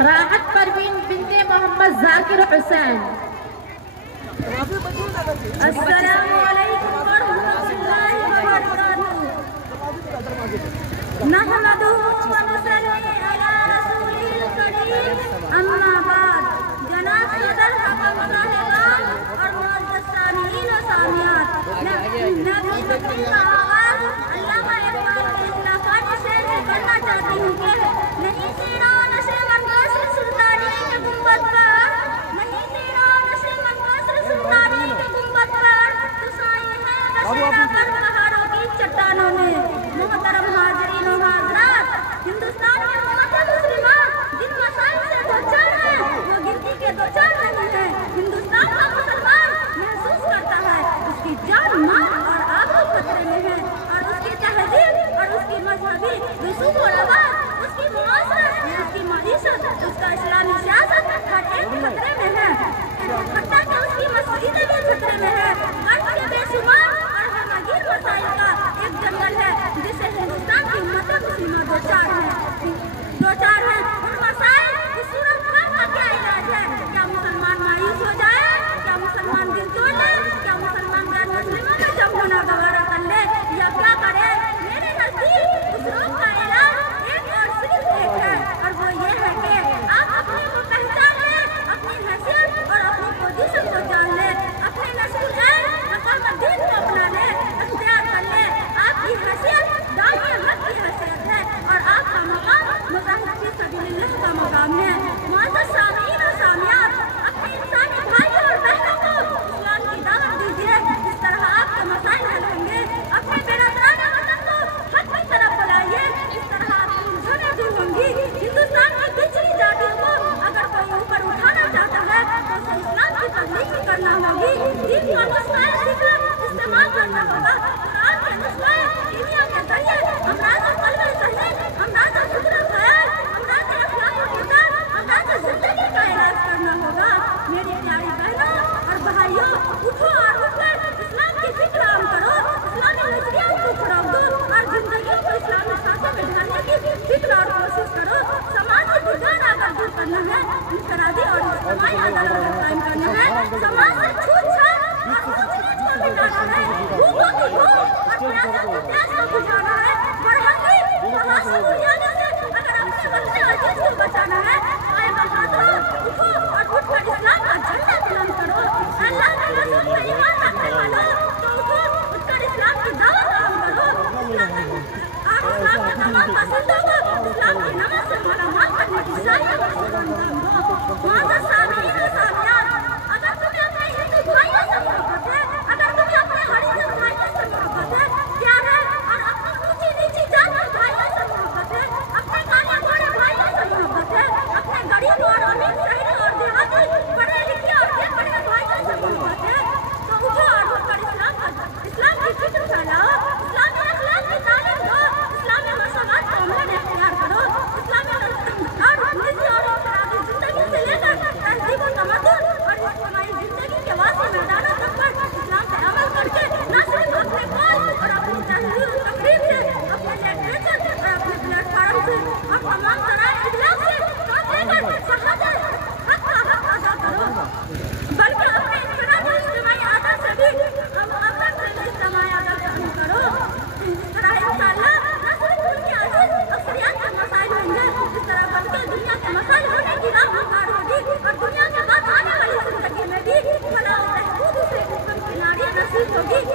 راحت پروین بنت محمد ذاکر حسین. السلام علیکم ورحمۃ اللہ وبرکاتہ. نحمدہ ونصلی علی رسولہ الکریم. اما بعد. جناب صدر حکم صاحبان اور معزز سامعین و سامعات، میں اپنی خطبے کا آغاز علامہ اقبال کے اطلاقات سے کرنا چاہتی ہوں کہ نہیں تیرا نشے منقصر سلطانی کے گنبد پر، نہیں تیرا نشے منقصر سلطانی کے گنبد پر، تو سائے ہے دشہرا پر پہاڑوں کی چٹانوں میں. محترم حاضرین و حاضرات، ہندوستان کی امت مسلمہ جن مسائل سے دوچار ہے وہ گنتی کے دوچار نہیں ہے. ہندوستان کا مسلمان محسوس کرتا ہے اس کی جان، مال اور آبرو خطرے میں ہے، اور اس کی تہذیب اور اس کی مذہبی رسوم و رواج، اس کی معاشرت، اس کی معیشت، اس کا اسلامی سیاست ہر ایک خطرے میں ہے. حتیٰ کہ اس کی مسجدیں بھی خطرے میں ہے. قرض کے بے شمار اور ہمگیر مسائل کا ایک جنگل ہے جسے ہندوستان کی امت مسلمہ دوچار ہے. ان مسائل کی صورت حال کا کیا علاج ہے؟ کیا مسلمان مایوس ہو جائے؟ کیا مسلمان دل توڑ لے؟ کیا مسلمان غیر مسلموں میں جم ہونا گوارا کر لے؟ یا کیا کرے؟ میرے نزدیک اس روگ کا علاج ایک اور صرف ایک ہے، اور وہ یہ ہے کہ آپ اپنے کو پہچان لیں، اپنی حیثیت اور اپنی پوزیشن کو جان لیں، اپنے نسل مقام الدین کو اپنا لیں، اختیار کر لیں. آپ کی حیثیت داعی حق کی حیثیت ہے، اور آپ کا مقام مجاہد فی سبیل اللہ کا مقام ہے. معزز سامعین و سامعات، اپنے انسانی بھائیوں اور بہنوں کو اسلام کی دعوت دیجیے. اس طرح آپ کے مسائل حل ہوں گے. اپنے برادران وطن کو حق کی طرف بلائیے. اس طرح آپ کی الجھنیں دور ہوں گی. ہندوستان کی بچھڑی جاتیوں کو اگر کوئی اوپر اٹھانا چاہتا ہے تو اسے اسلام کی تبلیغ کرنا ہوگی. دین کا نسخہ ذکر استعمال کرنا ہوگا. قرآن کے نسخہ کیمیا کے ذریعے امراض قلب ذہن، امراض فکر خیال، امراض اخلاق و کردار، امراض زندگی کا علاج کرنا ہوگا. میری پیاری بہنوں اور بھائیوں، اٹھو اور اٹھ کر اسلام کی فکر عام کرو، اسلامی نظریات کو فروغ دو اور زندگیوں کو اسلامی سانچے میں ڈھالنے کی فکر اور کوشش کرو. سماجی بجان اگر دور کرنا ہے، انفرادی اور اجتماعی عدالت قائم کرنا ہے، سماج سے چھوٹ چھاٹ اور اونچ نیچ کو مٹانا ہے، بھوکوں کی بھوک اور پیاسوں کی پیاس کو بجھانا ہے. فرہنگی تحصل بنیادوں سے اگر اپنے وطن عزیز کو بچانا ہے، آئے بہادروں اٹھو اور اٹھ کر اسلام کا جھنڈا بلند کرو. اللہ کے رسول پر ایمان رکھنے والوں تو اٹھو، اٹھ کر اسلام کی دعوت عام کرو. اور اسلام کے تمام باشندوں کو اسلام کی نماز سے مالا مال کرنے کی ساری کوششوں انجام دو. معزز سامعین و سامعات، اگر تمہیں اپنے ہندو بھائیوں سے محبت ہے، اگر تمہیں اپنے ہریجن بھائیوں سے محبت ہے، پیار ہے، اور اپنے اونچی نیچی جاتی بھائیوں سے محبت ہے، اپنے کالے گھوڑے بھائیوں سے محبت ہے، اپنے غریب اور امیر شہری اور دیہاتی پڑھے لکھے اور بے پڑھے بھائیوں سے محبت ہے، تو اٹھو اور اٹھ کر اسلام کی فکر پھیلاؤ، اسلامی اخلاق کی تعلیم دو، اسلامی مساوات کو عمل میں اختیار کرو. اسلامی اور نجی اور انفرادی زندگی سے لے کر تہذیب و تمدن اور اجتماعی زندگی کے واسطے میدانوں تک پر اسلام پر عمل کر کے نہ صرف اپنے قول اور اپنی تحریر و تقریر سے، اپنے لٹریچر اور اپنے پلیٹ فارم سے اور تمام ذرائع ابلاغ سے کام لے کر شہادت حق کا حق ادا کرو، بلکہ اپنے انفرادی و اجتماعی عادت سے بھی اجتماعی عادت شامل کرو. اس طرح انشاءاللہ نہ صرف ملک عزیز اکثریت کے مسائل ہوں گے، اس طرح بلکہ دنیا کے مسائل ہونے کی راہ ہموار ہوگی، اور دنیا کے بعد آنے والی زندگی میں بھی فلاح و بہبود سے ہم کناری نصیب ہوگی.